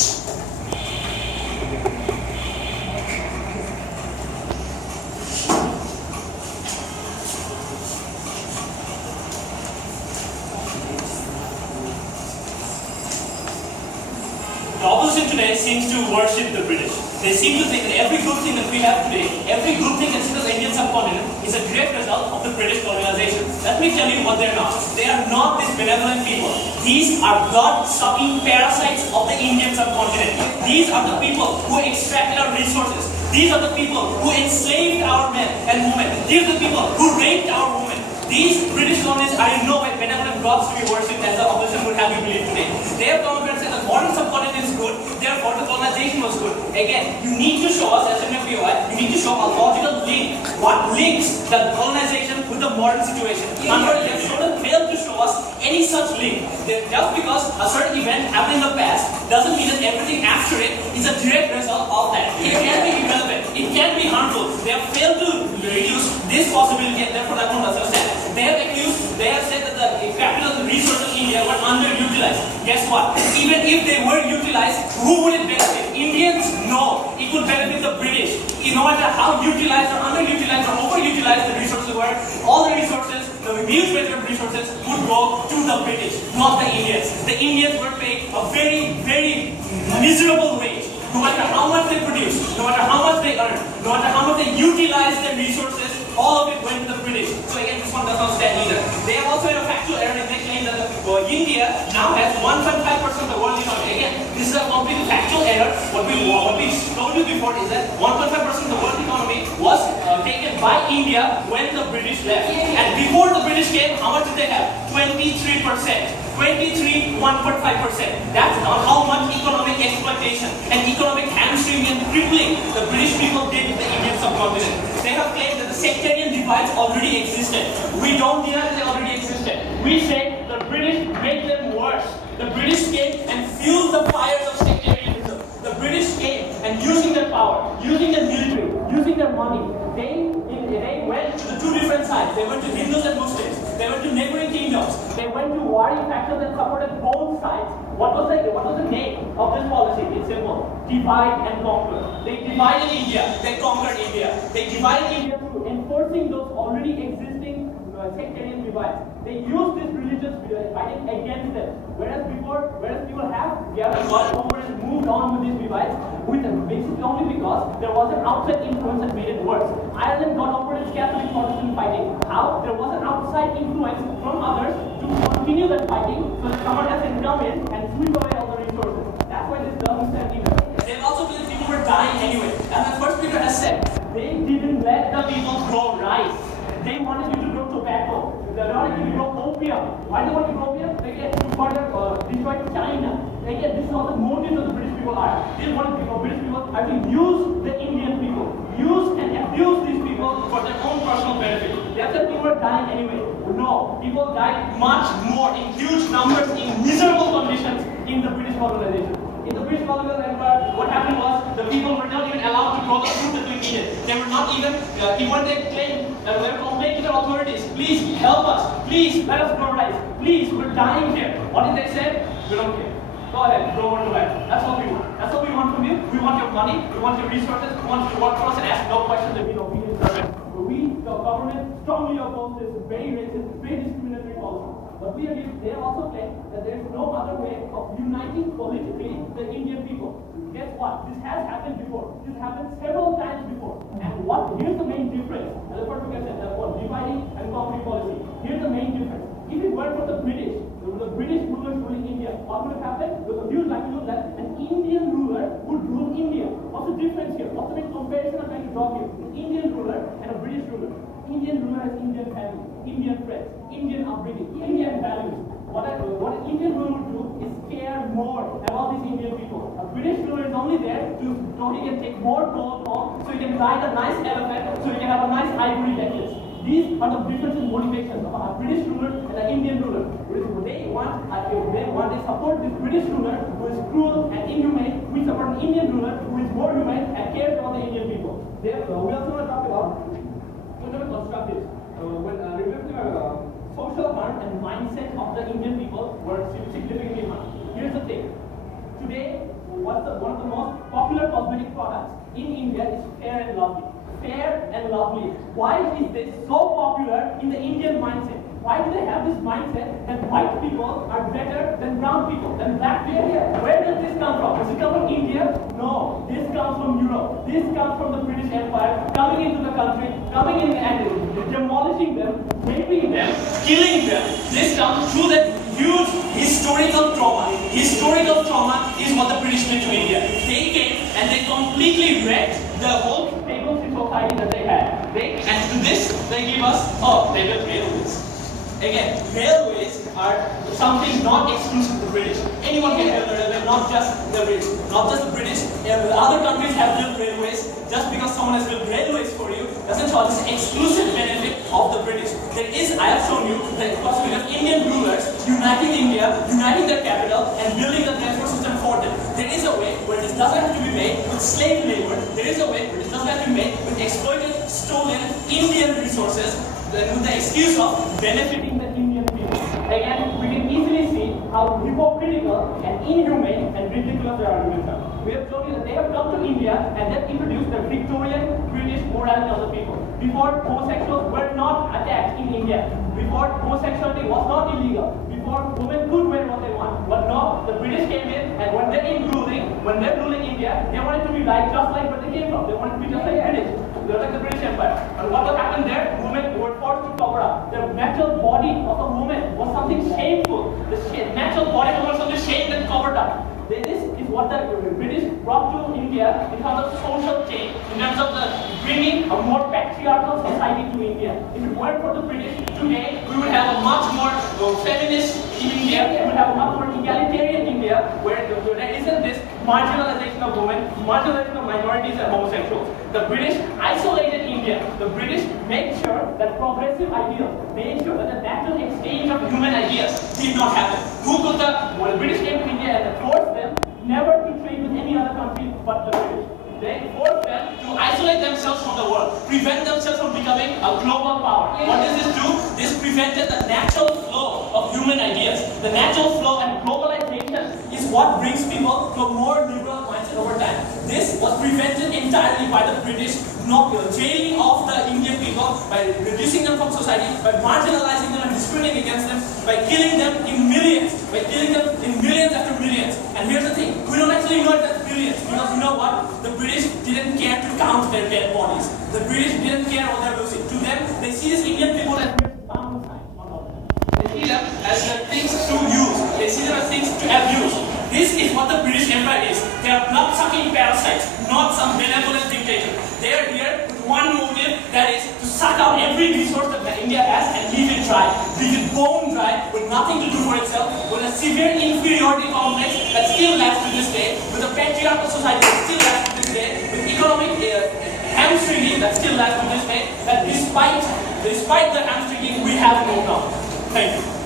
The opposition today seems to worship the British. They seem to think that every good thing that we have today, every good thing that's in the Indian subcontinent is a direct result of the British colonization. Let me tell you what they're not. They are not these benevolent people. These are blood-sucking parasites of the Indian subcontinent. These are the people who extracted our resources. These are the people who enslaved our men and women. These are the people who raped our women. These British colonists are in no way benevolent gods to be worshipped as the opposition would have you believe today. They have come and said the modern subcontinent is good, therefore the colonization was good. Again, you need to show us as an FBOI, you need to show a logical link. What links the colonization with the modern situation? Unfortunately, they have failed to show us any such link. Just because a certain event happened in the past doesn't mean that everything after it is a direct result of that. It can be irrelevant, it can be harmful. They have failed to reduce this possibility and therefore that won't understand. They have said that the capital and the resources in India were underutilized. Guess what? Even if they were utilized, who would it benefit? Indians? No. It would benefit the British. No matter how utilized or underutilized or overutilized the resources were, all the resources, the huge major of resources would go to the British, not the Indians. The Indians were paid a very, very miserable wage. No matter how much they produce, no matter how much they earn, no matter how much they utilize their resources, all of it went to the British. So again, this one does not stand either. They have also had a factual error in their claim that India now has 1.5% of the world economy. Again, this is a complete factual error. What we told you before is that 1.5% of the world economy was taken by India when the British left. And before the British came, how much did they have? 23%. 1.5%. That's not how much economic exploitation and economic hamstring and crippling the British people did in the Indian subcontinent. They have claimed that the sectarian divides already existed. We don't deny that they already existed. We say the British made them worse. The British came and fueled the fires of sectarianism. The British came and using their power, using their military, using their money, they went to the two different sides. They went to Hindus and Muslims. They went to neighboring kingdoms. They went to warring factions that supported both sides. What was the name of this policy? It's simple. Divide and conquer. They divided India. They conquered India. They divided India through enforcing those already existing sectarian divides. They used this religious fighting against them. Whereas people have gathered over and moved on with these divides, with them, basically only because there was an outside influence that made it worse. Ireland got over its Catholic Protestant fighting. How? There was an outside influence from others to continue that fighting, so that someone else can come in and sweep away all the resources. That's why this doesn't stand either. They also believe people were dying anyway. As the first speaker has said, they didn't let the people grow rice. They wanted you to grow tobacco. They wanted you to grow opium. Why do they want to grow opium? Again, to further destroy China. Again, this is what the motives of the British people are. They want British people are to use the Indian people, use and abuse these people for their own personal benefit. They have said people were dying anyway. No, people died much more in huge numbers in miserable conditions in the British colonization. In the British colonial empire, what happened was the people were not even allowed to grow the food that we needed. They were not even when they claimed they were complaining to the authorities, please help us, please let us grow rice, please, we're dying here. What did they say? We don't care. Go ahead, grow more tobacco. That's what we want. That's what we want from you. We want your money, we want your resources, we want you to work for us and ask no questions and be obedient servants. We, the government, strongly oppose this very racist, very discriminatory policy. But they also claim that there is no other way of uniting politically the Indian people. Guess what? This has happened before. This happened several times before. And here's the main difference. As the first speaker said, that was dividing and conquering policy. Here's the main difference. If it weren't for the British rulers ruling India, what would have happened? There was a huge likelihood that an Indian ruler would rule India. What's the difference here? What's the main comparison I'm trying to draw here? An Indian ruler and a British ruler. Indian ruler has Indian family, Indian friends, Indian upbringing, Indian values. What an Indian ruler would do is care more about these Indian people. A British ruler is only there so he can take more gold home, so he can ride a nice elephant, so he can have a nice ivory necklace. These are the difference in motivations of a British ruler and an Indian ruler. They support this British ruler who is cruel and inhumane. We support an Indian ruler who is more humane and cares about the Indian people. Therefore, we also want to talk about constructives. When reviewing social harm and mindset of the Indian people were significantly harmed. Here's the thing. Today, what one of the most popular cosmetic products in India is Fair and Lovely. Fair and Lovely. Why is this so popular in the Indian mindset? Why do they have this mindset that white people are better than brown people, than black people? Where does this come from? Does it come from India? No. This comes from Europe. This comes from the British Empire coming into the country, coming in and demolishing them, raping them, killing them. This comes through that huge historical trauma. Historical trauma is what the British did to India. They came and they completely wrecked the whole stable society that they had. And to this, they give us, they built railways. Again, railways are something not exclusive to the British. Anyone can build a railway, not just the British. Not just the British. Other countries have built railways. Just because someone has built railways for you doesn't show this exclusive benefit of the British. There is, I have shown you, the possibility of Indian rulers uniting India, uniting their capital, and building a transport system for them. There is a way where this doesn't have to be made with slave labor. There is a way where this doesn't have to be made with exploited, stolen Indian resources, with the excuse of benefiting the Indian people. Again, we can easily see how hypocritical and inhumane and ridiculous their arguments are. We have shown you that they have come to India and they've introduced the Victorian British morality of the people. Before, homosexuals were not attacked in India. Before, homosexuality was not illegal. Before, women could wear what they want. But no, the British came in, and when they're ruling India, they wanted to be just like where they came from. They wanted to be just like the British. They're like the British Empire. And what happened there? Women were forced to cover up. The natural body of a woman was something shameful. The natural body of a woman was something shamed and covered up. This is what the British brought to India in terms of social change, in terms of bringing a more patriarchal society to India. If it weren't for the British, today we would have a much more feminist India, we would have a much more egalitarian India, where there isn't this marginalization of women, marginalization of minorities and homosexuals. The British isolated India. The British made sure that progressive ideals, made sure that the natural exchange of human ideas did not happen. When the British came to India and forced them never to trade with any other country but the British. They forced them to isolate themselves from the world, prevent themselves from becoming a global power. What does this do? This prevented the natural flow of human ideas. The natural flow and globalization is what brings people to a more liberal mindset over time. This was prevented entirely by the British not jailing off the Indian people, by reducing them from society, by marginalizing them and discriminating against them, by killing them in millions, after millions. And here's the thing, we don't actually know that's millions, because you know what? The British didn't care to count their dead bodies. The British didn't care what they're losing. To them, they see these Indian people as pound signs on top of them. They see them as things to use. They see them as things to abuse. This is what the British Empire is. They are blood-sucking parasites, not some benevolent dictator. They are here with one motive, that is to suck out every resource that India has and leave it dry. Leave it bone dry, with nothing to do for itself, with a severe inferiority complex that still lasts to this day, with a patriarchal society that still lasts to this day, with economic hamstringing that still lasts to this day, that despite the hamstringing, we have no problem. Thank you.